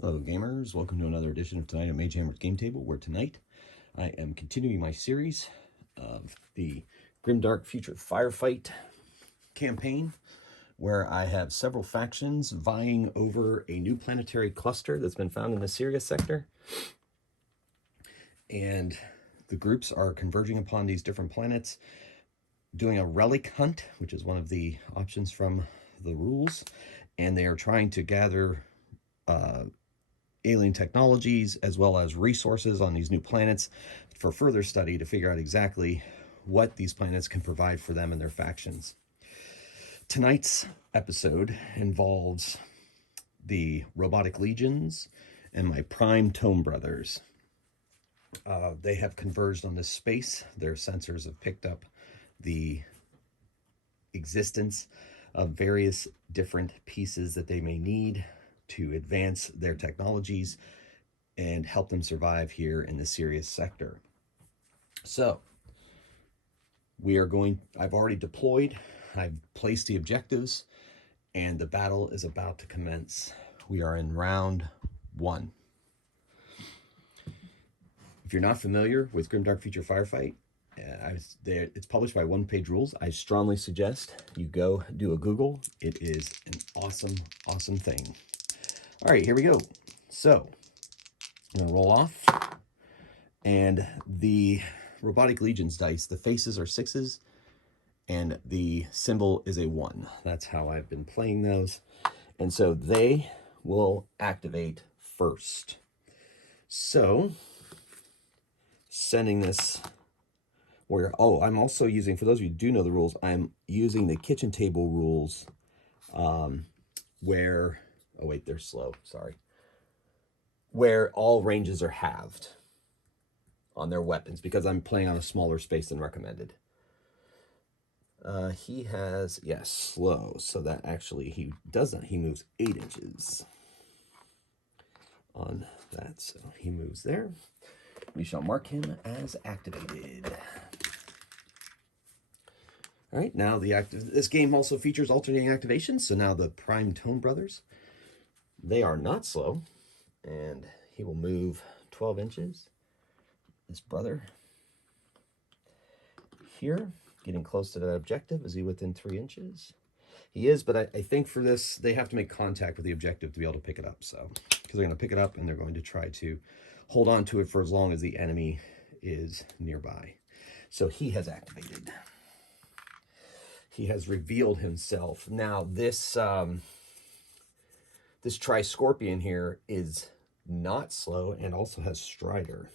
Hello gamers, welcome to another edition of Tonight on Mage Hammer's Game Table, where tonight I am continuing my series of the Grimdark Future Firefight campaign, where I have several factions vying over a new planetary cluster that's been found in the Sirius sector. And the groups are converging upon these different planets, doing a relic hunt, which is one of the options from the rules, and they are trying to gather alien technologies as well as resources on these new planets for further study to figure out exactly what these planets can provide for them and their factions. Tonight's episode involves the Robotic Legions and my Prime Tome Brothers. They have converged on this space. Their sensors have picked up the existence of various different pieces that they may need to advance their technologies and help them survive here in the Sirius sector. So I've already deployed, I've placed the objectives, and the battle is about to commence. We are in round 1. If you're not familiar with Grimdark Future Firefight, it's published by One Page Rules. I strongly suggest you go do a Google. It is an awesome, awesome thing. All right, here we go. So, I'm going to roll off. And the Robotic Legions dice, the faces are 6s, and the symbol is a 1. That's how I've been playing those. And so they will activate first. So, sending this where, I'm also using, for those of you who do know the rules, I'm using the kitchen table rules where... Oh, wait, they're slow. Sorry. Where all ranges are halved on their weapons because I'm playing on a smaller space than recommended. He has, yes, slow. So that actually, he doesn't. He moves 8 inches on that. So he moves there. We shall mark him as activated. All right, now this game also features alternating activations. So now the Prime Tome Brothers, they are not slow, and he will move 12 inches. This brother here, getting close to that objective. Is he within 3 inches? He is, but I think for this, they have to make contact with the objective to be able to pick it up. So, because they're going to pick it up, and they're going to try to hold on to it for as long as the enemy is nearby. So he has activated. He has revealed himself. Now, this Tri-Scorpion here is not slow and also has Strider.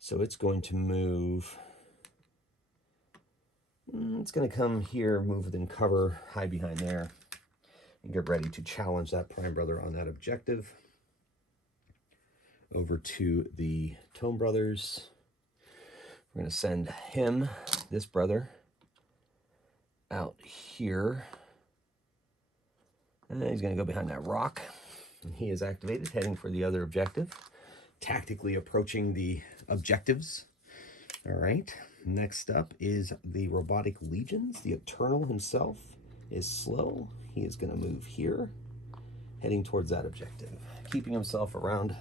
So it's going to move. It's going to come here, move within cover, hide behind there, and get ready to challenge that Prime Brother on that objective. Over to the Tome Brothers. We're going to send him, this brother, out here. And he's going to go behind that rock. And he is activated, heading for the other objective. Tactically approaching the objectives. All right. Next up is the Robotic Legions. The Eternal himself is slow. He is going to move here, heading towards that objective, keeping himself around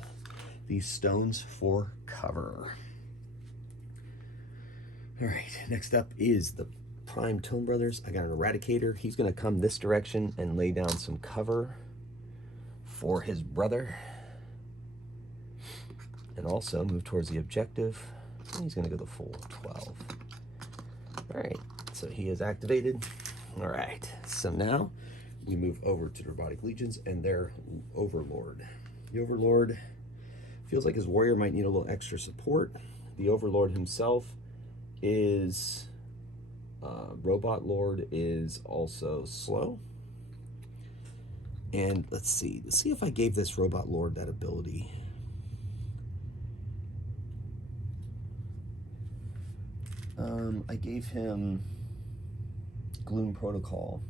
these stones for cover. All right. Next up is the Prime Tome Brothers. I got an Eradicator. He's going to come this direction and lay down some cover for his brother. And also move towards the objective. He's going to go the full 12. All right, so he is activated. All right, so now we move over to the Robotic Legions and their Overlord. The Overlord feels like his warrior might need a little extra support. The Overlord himself is... Robot Lord is also slow. And let's see if I gave this Robot Lord that ability. I gave him Gloom Protocol.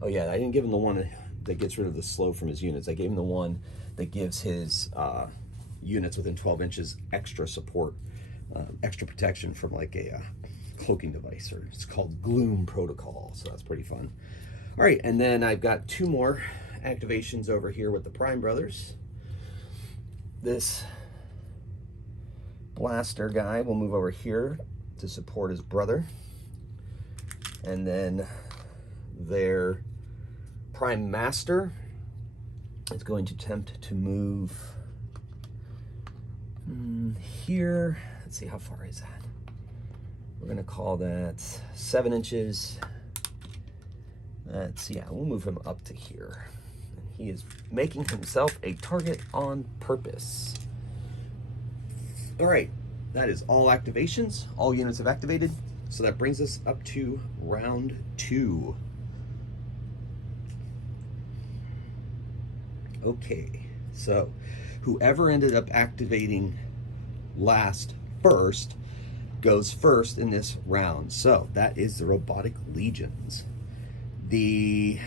Oh yeah, I didn't give him the one that gets rid of the slow from his units. I gave him the one that gives his units within 12 inches extra support, extra protection from like a cloaking device, or it's called Gloom Protocol, so that's pretty fun. All right, and then I've got 2 more activations over here with the Prime Brothers. This blaster guy will move over here to support his brother. And then their Prime Master is going to attempt to move here. Let's see, how far is that? We're going to call that 7 inches. Yeah, we'll move him up to here. He is making himself a target on purpose. All right, that is all activations. All units have activated. So that brings us up to round 2. Okay, so whoever ended up activating first goes first in this round. So that is the Robotic Legions. The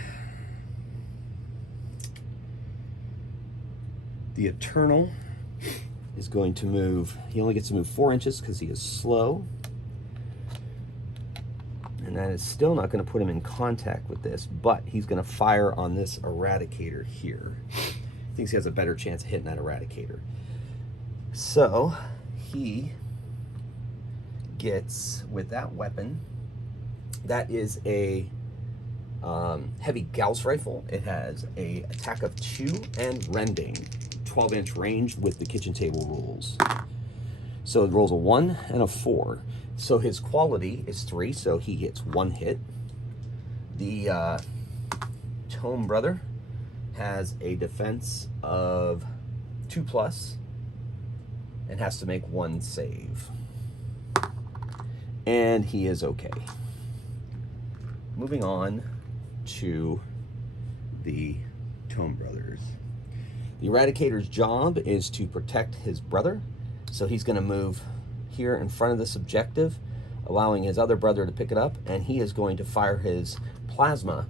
Eternal is going to move. He only gets to move 4 inches because he is slow. And that is still not going to put him in contact with this, but he's going to fire on this Eradicator here. He thinks he has a better chance of hitting that Eradicator. So he gets, with that weapon, that is a heavy Gauss rifle. It has a attack of 2 and rending, 12-inch range with the kitchen table rules. So it rolls a 1 and a 4. So his quality is 3, so he gets 1 hit. The Tome Brother has a defense of 2+ and has to make 1 save. And he is okay. Moving on to the Tome Brothers. The Eradicator's job is to protect his brother, so he's going to move here in front of this objective, allowing his other brother to pick it up, and he is going to fire his plasma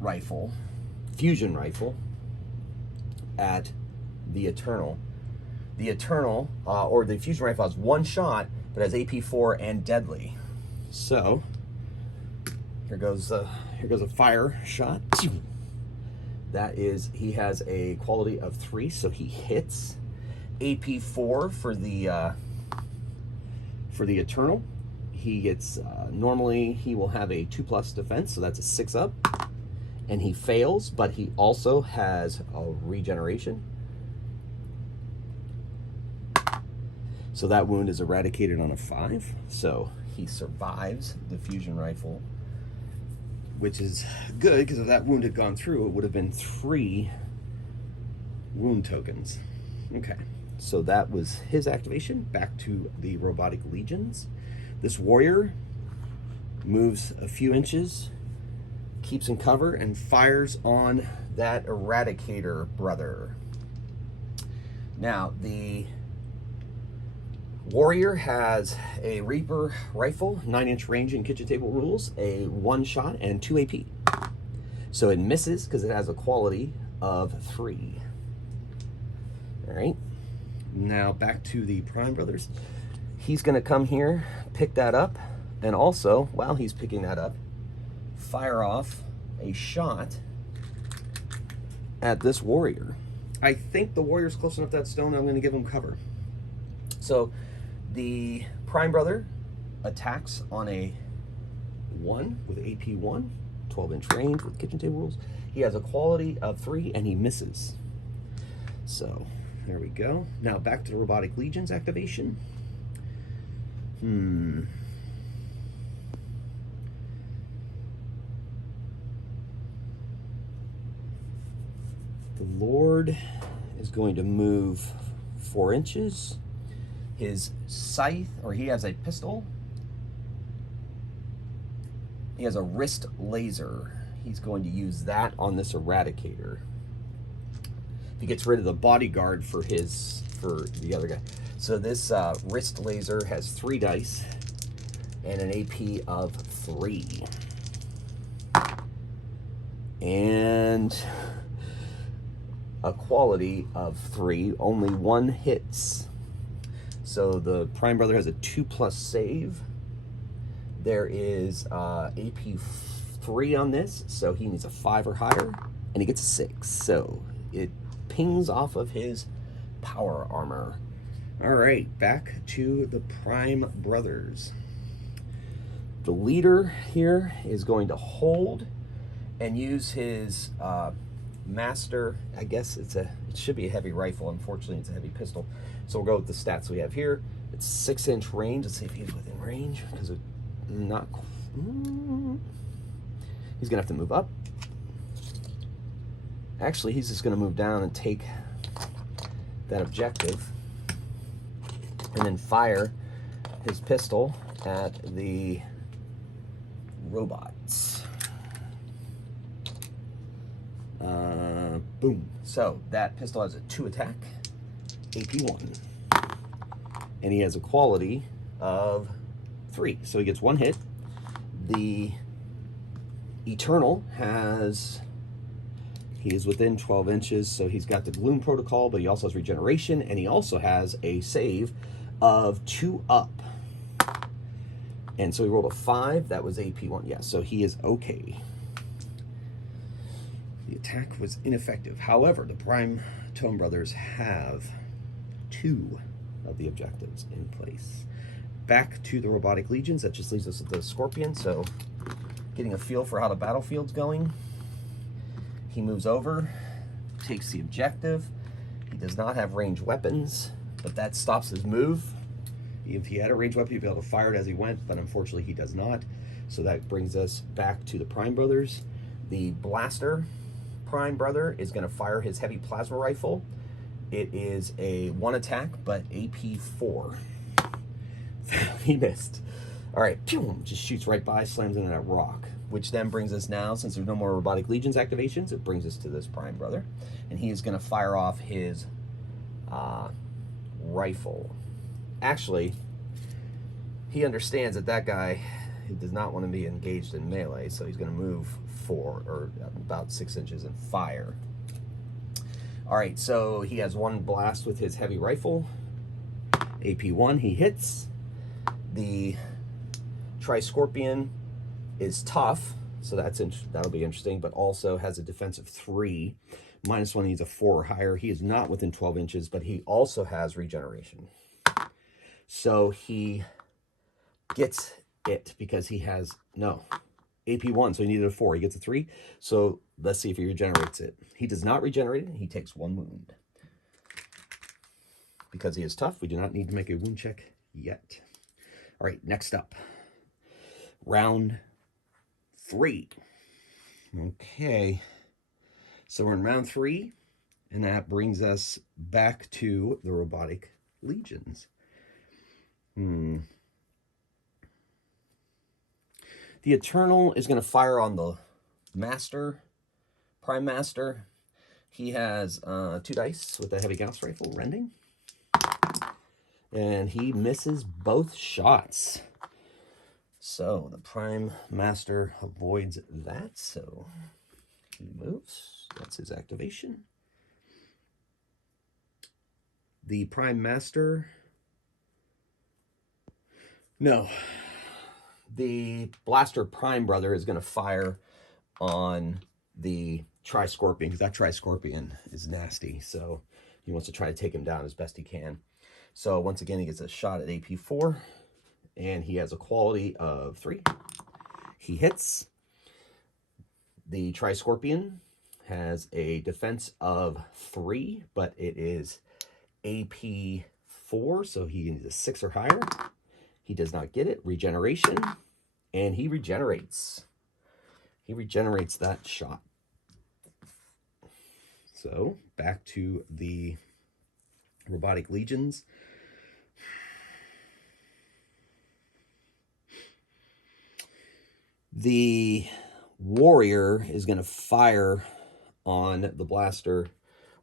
rifle, fusion rifle, at the Eternal. The Eternal, or the fusion rifle, has 1 shot, but has AP4 and deadly. So here goes a fire shot. That is, he has a quality of 3, so he hits. AP4 for the Eternal. He gets normally he will have a 2+ defense, so that's a 6 up, and he fails, but he also has a regeneration. So that wound is eradicated on a 5, so he survives the fusion rifle, which is good, because if that wound had gone through, it would have been 3 wound tokens. Okay, so that was his activation. Back to the Robotic Legions. This warrior moves a few inches, keeps in cover, and fires on that Eradicator brother. Now, the warrior has a Reaper rifle, 9-inch range in kitchen table rules, a 1 shot and 2 AP. So it misses because it has a quality of 3. All right. Now back to the Prime Brothers. He's going to come here, pick that up, and also, while he's picking that up, fire off a shot at this warrior. I think the warrior's close enough to that stone, I'm going to give him cover. So the Prime Brother attacks on a 1 with AP1, 12-inch range with kitchen table rules. He has a quality of 3 and he misses. So there we go. Now back to the Robotic Legions activation. The Lord is going to move 4 inches. His scythe, or he has a pistol. He has a wrist laser. He's going to use that on this Eradicator. He gets rid of the bodyguard for the other guy. So this wrist laser has 3 dice and an AP of 3. And a quality of 3. Only 1 hits. So the Prime Brother has a 2+ save. There is AP 3 on this, so he needs a 5 or higher, and he gets a 6. So it pings off of his power armor. All right, back to the Prime Brothers. The leader here is going to hold and use his master. I guess it should be a heavy rifle. Unfortunately, it's a heavy pistol. So we'll go with the stats we have here. It's 6-inch range. Let's see if he's within range, because it's not. He's gonna have to move up. Actually, he's just gonna move down and take that objective, and then fire his pistol at the robots. Boom. So that pistol has a 2 attack, AP1. And he has a quality of 3. So he gets 1 hit. The Eternal he is within 12 inches, so he's got the Gloom Protocol, but he also has regeneration, and he also has a save of 2 up. And so he rolled a 5. That was AP1. Yeah, so he is okay. The attack was ineffective. However, the Prime Tome Brothers have 2 of the objectives in place. Back to the Robotic Legions. That just leaves us with the Scorpion. So getting a feel for how the battlefield's going. He moves over, takes the objective. He does not have ranged weapons, but that stops his move. If he had a ranged weapon, he'd be able to fire it as he went, but unfortunately he does not. So that brings us back to the Prime Brothers. The Blaster Prime Brother is going to fire his heavy plasma rifle. It is a 1 attack, but AP4. He missed. All right, just shoots right by, slams into that rock, which then brings us now, since there's no more Robotic Legions activations, it brings us to this Prime Brother. And he is going to fire off his rifle. Actually, he understands that guy, he does not want to be engaged in melee, so he's going to move 4 or about 6 inches and fire. All right, so he has 1 blast with his heavy rifle. AP1, he hits. The Tri-Scorpion is tough, so that'll be interesting, but also has a defense of 3. -1, he needs a 4 or higher. He is not within 12 inches, but he also has regeneration. So he gets it because he has, no, AP1, so he needed a 4. He gets a 3. So let's see if he regenerates it. He does not regenerate it. He takes 1 wound. Because he is tough, we do not need to make a wound check yet. All right, next up. Round 3. Okay. So we're in round 3, and that brings us back to the Robotic Legions. The Eternal is going to fire on the Master, Prime Master. He has 2 dice with a heavy Gauss rifle, rending. And he misses both shots. So the Prime Master avoids that, so he moves. That's his activation. The Prime Master... No. The Blaster Prime Brother is going to fire on the Tri-Scorpion, because that Tri-Scorpion is nasty, so he wants to try to take him down as best he can. So once again, he gets a shot at AP4, and he has a quality of 3. He hits. The Tri-Scorpion has a defense of 3, but it is AP4, so he needs a 6 or higher. He does not get it. Regeneration, and he regenerates. He regenerates that shot. So back to the Robotic Legions. The Warrior is going to fire on the Blaster,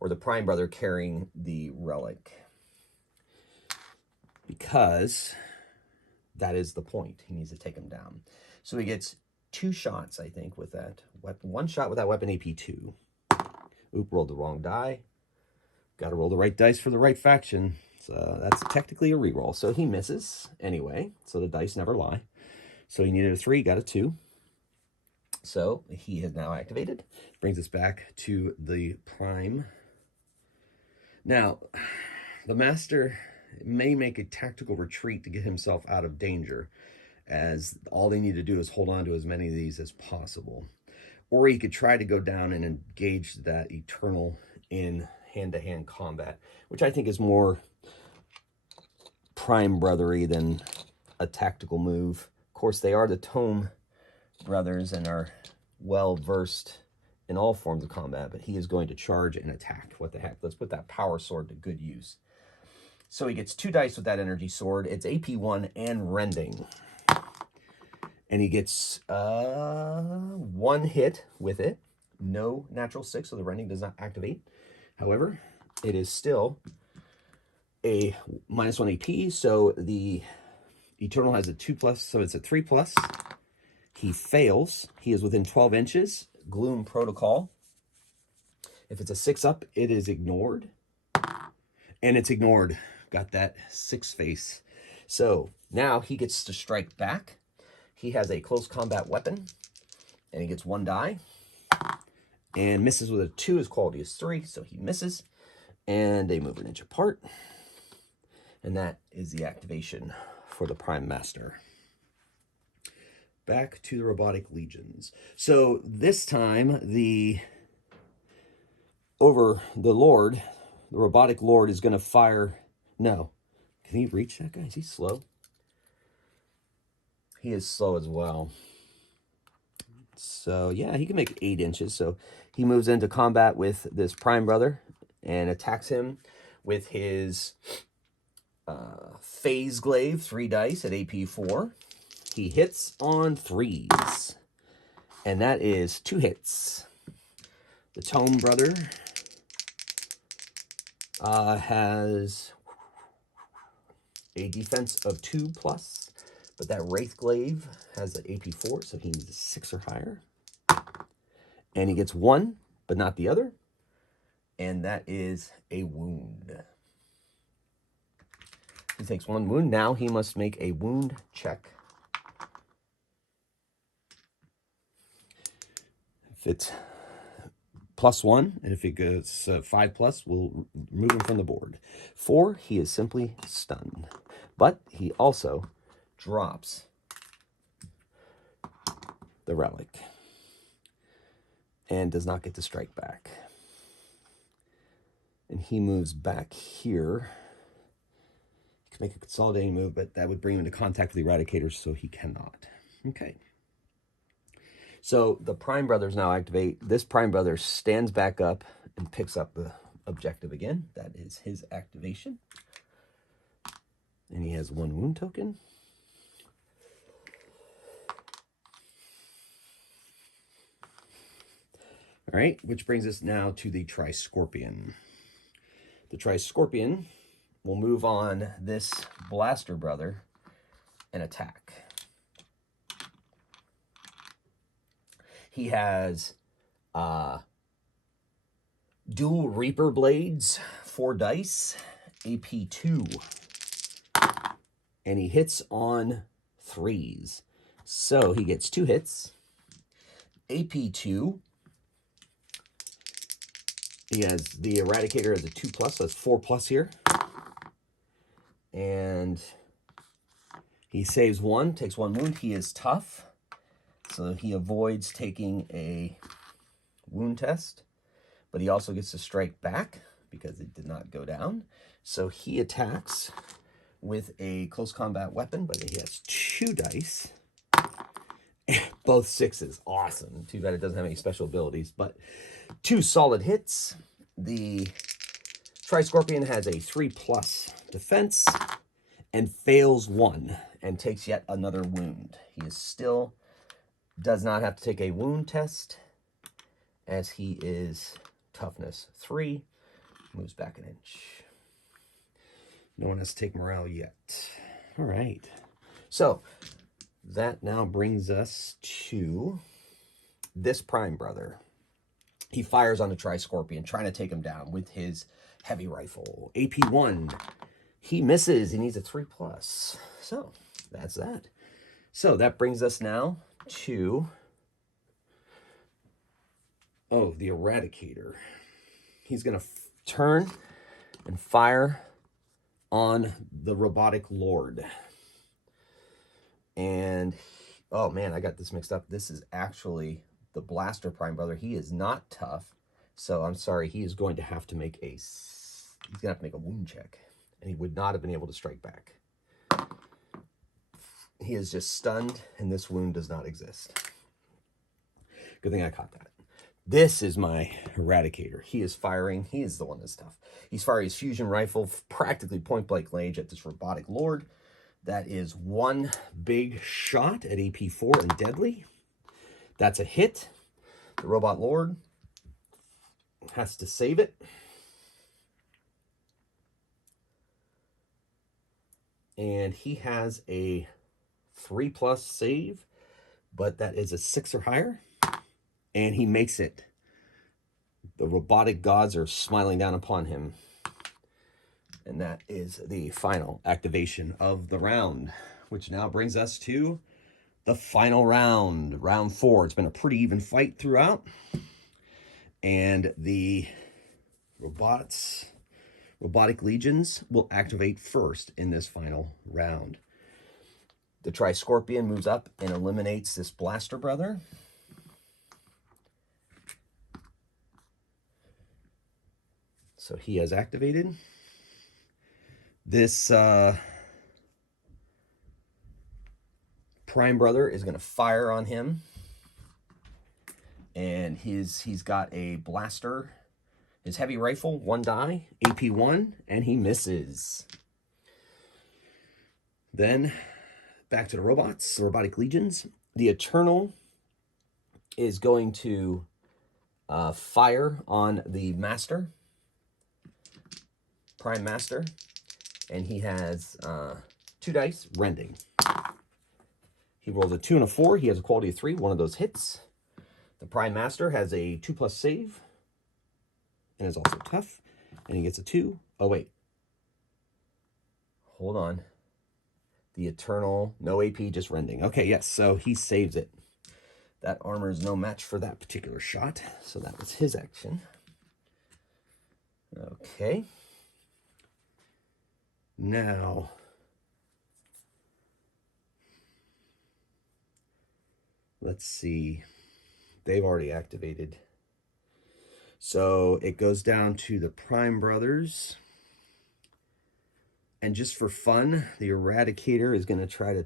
or the Prime Brother carrying the relic, because that is the point. He needs to take him down. So he gets 2 shots, I think, with that weapon. 1 shot with that weapon, AP2. Oop, rolled the wrong die. Got to roll the right dice for the right faction. So that's technically a reroll. So he misses anyway. So the dice never lie. So he needed a 3, got a 2. So he has now activated. Brings us back to the Prime. Now, the Master may make a tactical retreat to get himself out of danger, as all they need to do is hold on to as many of these as possible. Or he could try to go down and engage that Eternal in hand-to-hand combat, which I think is more Prime Brothery than a tactical move. Of course, they are the Tome Brothers and are well-versed in all forms of combat, but he is going to charge and attack. What the heck? Let's put that power sword to good use. So he gets 2 dice with that energy sword. It's AP1 and rending. And he gets 1 hit with it. No natural 6, so the rending does not activate. However, it is still a -1 AP, so the Eternal has a 2+, so it's a 3+. He fails. He is within 12 inches. Gloom Protocol. If it's a 6 up, it is ignored. And it's ignored. Got that 6 face. So now he gets to strike back. He has a close combat weapon, and he gets 1 die, and misses with a 2. His quality is 3, so he misses, and they move an inch apart, and that is the activation for the Prime Master. Back to the Robotic Legions. So this time, the Robotic Lord is going to fire. No, can he reach that guy? Is he slow? He is slow as well. So, yeah, he can make 8 inches. So he moves into combat with this Prime Brother and attacks him with his Phase Glaive, 3 dice at AP4. He hits on 3s. And that is 2 hits. The Tome Brother has a defense of 2+. But that Wraith Glaive has an AP4, so he needs a 6 or higher. And he gets 1, but not the other. And that is a wound. He takes 1 wound. Now he must make a wound check. If it's +1, and if it goes 5+, we'll remove him from the board. 4, he is simply stunned. But he also drops the relic and does not get to strike back. And he moves back here. He can make a consolidating move, but that would bring him into contact with the Eradicators, so he cannot. Okay. So the Prime Brothers now activate. This Prime Brother stands back up and picks up the objective again. That is his activation. And he has 1 wound token. All right, which brings us now to the Tri-Scorpion. The Tri-Scorpion will move on this Blaster Brother and attack. He has dual Reaper Blades, 4 dice, AP2. And he hits on 3s. So he gets 2 hits, AP2. He has the Eradicator as a 2+, so that's 4+ here. And he saves 1, takes 1 wound. He is tough, so he avoids taking a wound test. But he also gets to strike back because it did not go down. So he attacks with a close combat weapon, but he has 2 dice. Both 6s. Awesome. Too bad it doesn't have any special abilities, but 2 solid hits. The Tri-Scorpion has a 3+ defense and fails 1 and takes yet another wound. He is still does not have to take a wound test as he is toughness 3, moves back an inch. No one has to take morale yet. All right. So that now brings us to this Prime Brother. He fires on the Tri-Scorpion, trying to take him down with his heavy rifle. AP1. He misses. He needs a 3+. So that's that. So that brings us now to Oh, the Eradicator. He's going to turn and fire on the Robotic Lord. And, oh man, I got this mixed up. This is actually the Blaster Prime Brother. He is not tough. So I'm sorry, he is going to have to make a wound check. And he would not have been able to strike back. He is just stunned, and this wound does not exist. Good thing I caught that. This is my Eradicator. He is firing. He is the one that's tough. He's firing his fusion rifle, practically point-blank range at this Robotic Lord. That is one big shot at AP 4 and deadly. That's a hit. The Robot Lord has to save it. And he has a 3+ save, but that is a 6 or higher. And he makes it. The robotic gods are smiling down upon him. And that is the final activation of the round, which now brings us to the final round, round 4. It's been a pretty even fight throughout. And the Robotic Legions will activate first in this final round. The Tri-Scorpion moves up and eliminates this Blaster Brother. So he has activated. This Prime Brother is going to fire on him. And he's got a blaster. His heavy rifle, 1 die, AP 1, and he misses. Then back to the robots, the Robotic Legions. The Eternal is going to fire on the Master, Prime Master, and he has 2 dice, rending. He rolls a 2 and a 4. He has a quality of 3. One of those hits. The Prime Master has a 2+ save and is also tough, and he gets a 2. Oh, wait. Hold on. The Eternal, no AP, just rending. Okay, yes, so he saves it. That armor is no match for that particular shot, so that was his action. Okay. Now, let's see. They've already activated. So it goes down to the Prime Brothers. And just for fun, the Eradicator is going to try to...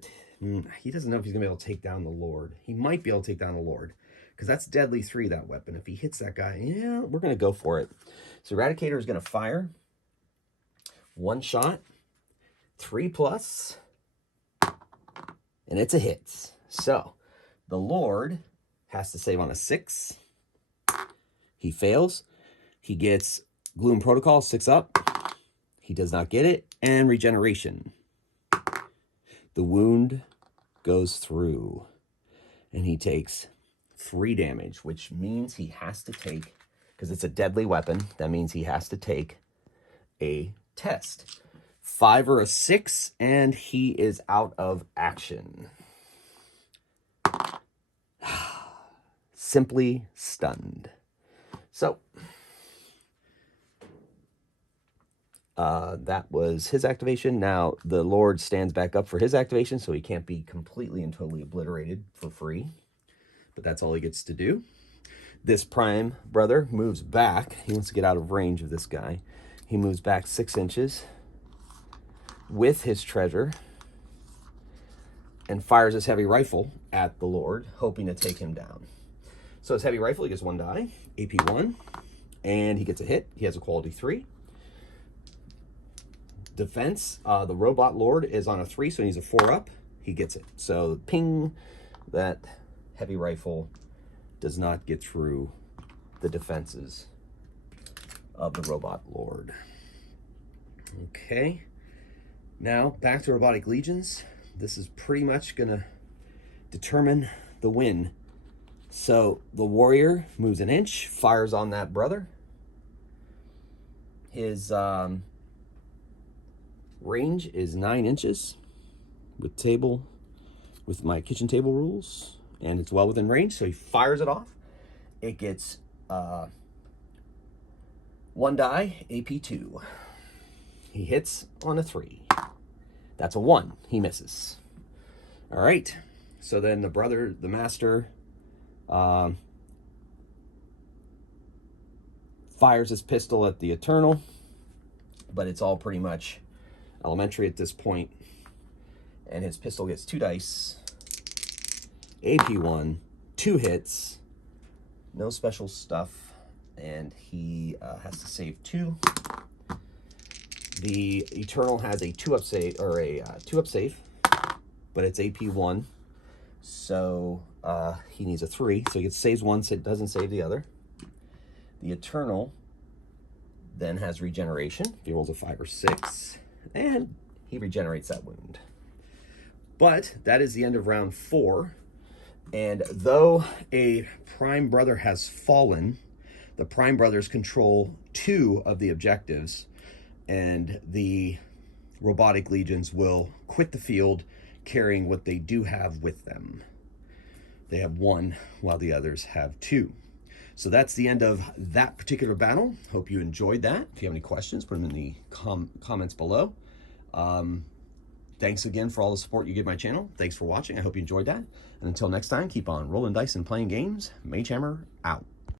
he doesn't know if he's going to be able to take down the Lord. He might be able to take down the Lord, because that's deadly 3, that weapon. If he hits that guy, yeah, we're going to go for it. So Eradicator is going to fire. 1 shot. 3+. And it's a hit. So the Lord has to save on a 6. He fails. He gets Gloom Protocol, 6 up. He does not get it. And regeneration. The wound goes through. And he takes 3 damage, which means he has to take, because it's a deadly weapon, that means he has to take a test. 5 or a 6, and he is out of action. Simply stunned. So, that was his activation. Now, the Lord stands back up for his activation, so he can't be completely and totally obliterated for free. But that's all he gets to do. This Prime Brother moves back. He wants to get out of range of this guy. He moves back 6 inches with his treasure and fires his heavy rifle at the Lord, hoping to take him down. So his heavy rifle, he gets 1 die, AP 1, and he gets a hit. He has a quality 3. Defense, the Robot Lord is on a 3, so he's a 4 up. He gets it. So ping, that heavy rifle does not get through the defenses of the Robot Lord. Okay. Now, back to Robotic Legions. This is pretty much going to determine the win. So, the Warrior moves 1 inch, fires on that brother. His range is 9 inches with my kitchen table rules. And it's well within range, so he fires it off. It gets 1 die, AP2. He hits on a 3. That's a 1. He misses. All right. So then the master, fires his pistol at the Eternal, but it's all pretty much elementary at this point. And his pistol gets 2 dice, AP1, 2 hits, no special stuff, and he has to save 2. The Eternal has a 2-up save, or a 2-up save, but it's AP1, so he needs a 3, so he gets saves 1, so it doesn't save the other. The Eternal then has regeneration. If he rolls a 5 or 6, and he regenerates that wound. But that is the end of round 4. And though a Prime Brother has fallen, the Prime Brothers control 2 of the objectives, and the Robotic Legions will quit the field carrying what they do have with them. They have 1, while the others have 2. So that's the end of that particular battle. Hope you enjoyed that. If you have any questions, put them in the comments below. Thanks again for all the support you give my channel. Thanks for watching. I hope you enjoyed that. And until next time, keep on rolling dice and playing games. Mage Hammer out.